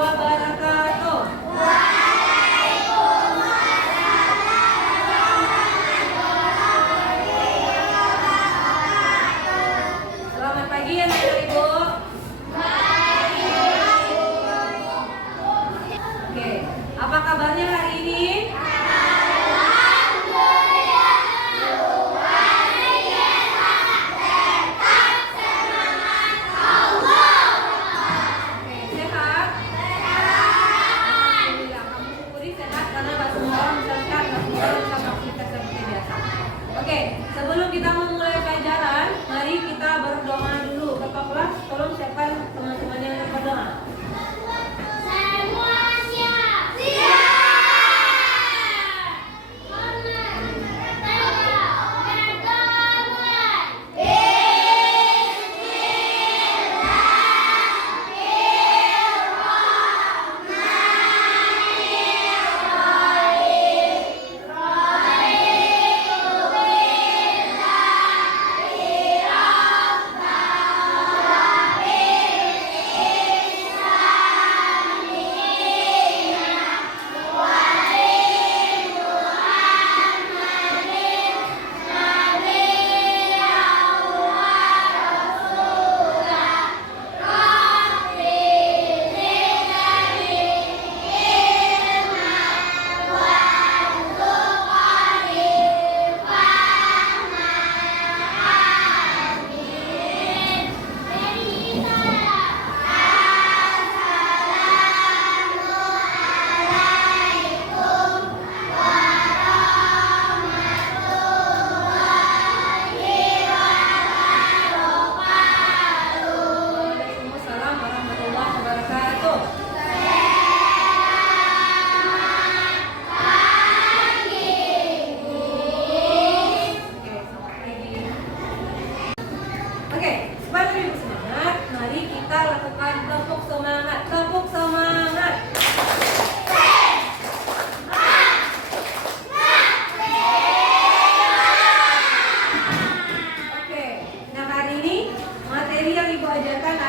wabarakatuh. Selamat pagi anak ibu. Oke, apa kabarnya hari ini? Oke, sebelum kita memulai pelajaran, mari kita berdoa dulu. Kakak kelas, tolong siapkan teman-teman yang berdoa. Semua siap. Siap.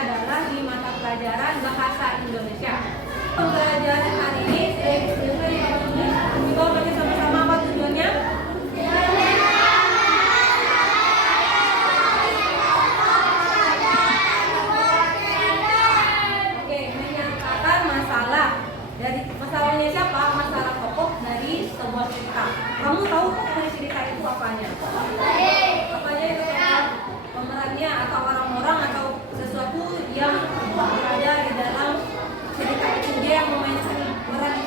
Adalah di mata pelajaran bahasa Indonesia. Pembelajaran hari ini kita baca sama-sama apa tujuannya? Oke, menyangkakan masalah. Dari masalahnya siapa? Masalah pokok dari sebuah cerita. Kamu tahu dari cerita itu apanya? Apanya itu? Pemerannya atau orang-orang atau sesuatu yang berada di dalam cerita itu, dia yang memainkan peran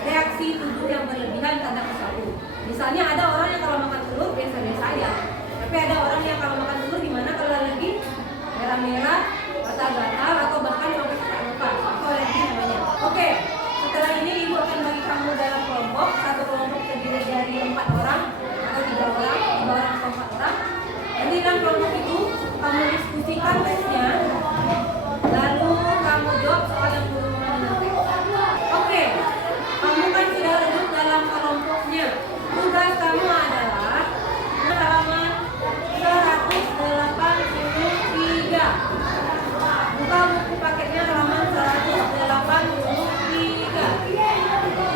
reaksi tubuh yang berlebihan terhadap sesuatu. Misalnya ada orang yang kalau makan telur biasa-biasa aja, tapi ada orang yang kalau makan telur gimana kalau alergi merah-merah, gatal-gatal atau bahkan sampai sesak napas. Itu alergi namanya. Oke, setelah ini ibu akan bagi kamu dalam kelompok. Satu kelompok terdiri dari 4 orang atau 3 orang, 3 orang atau 4 orang. Nanti dalam kelompok itu kamu diskusikan tesnya, lalu kamu jawab soal yang guru nanti. Oke, kamu kan sudah duduk dalam kelompoknya. Tugas kamu adalah halaman 183. Buka buku paketnya halaman 183.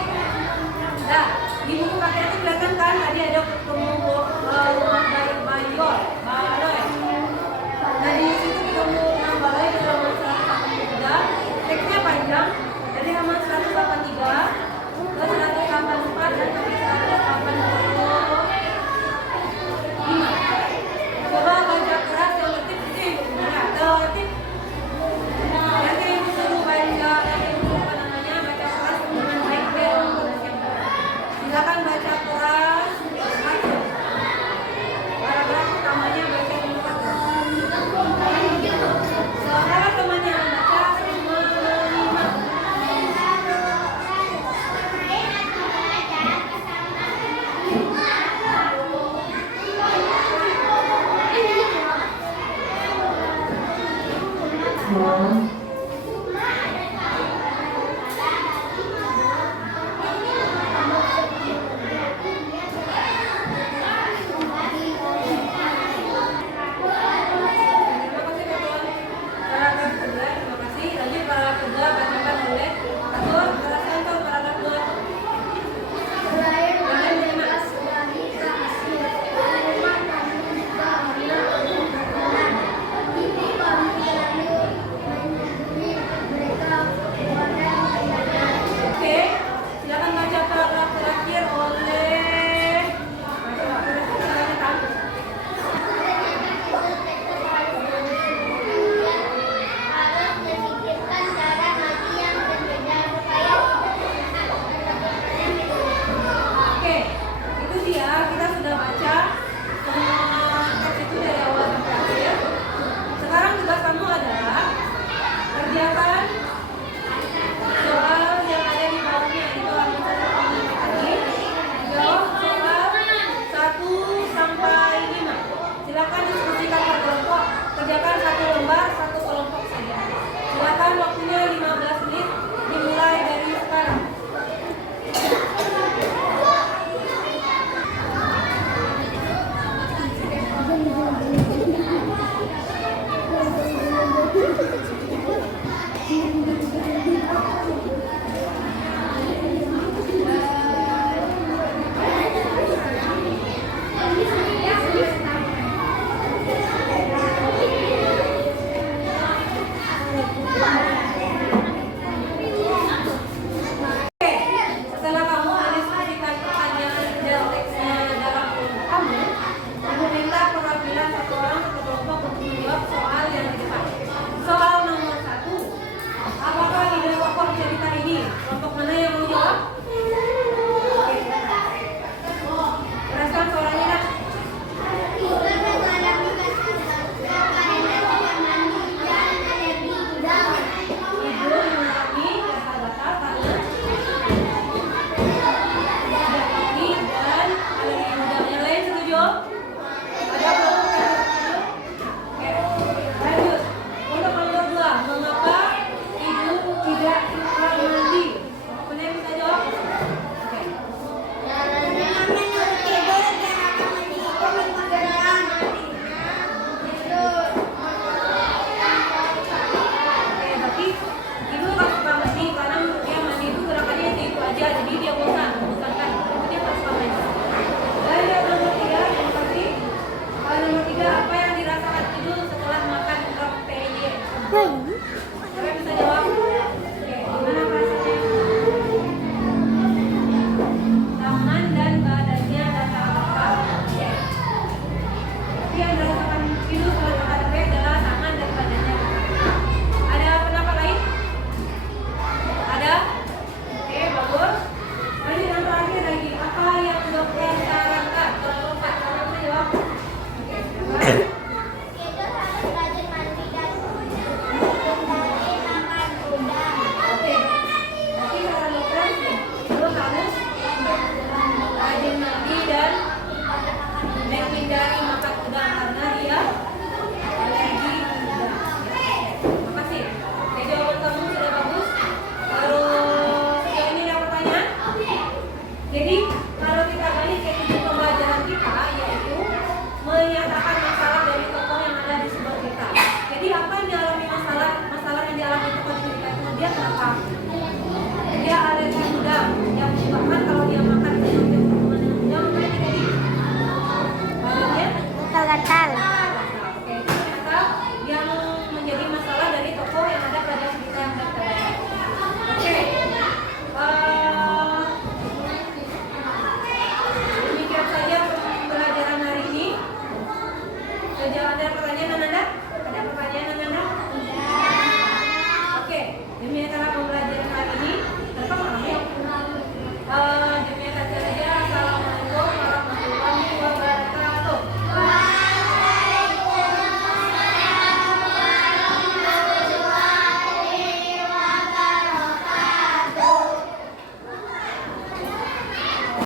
Jadi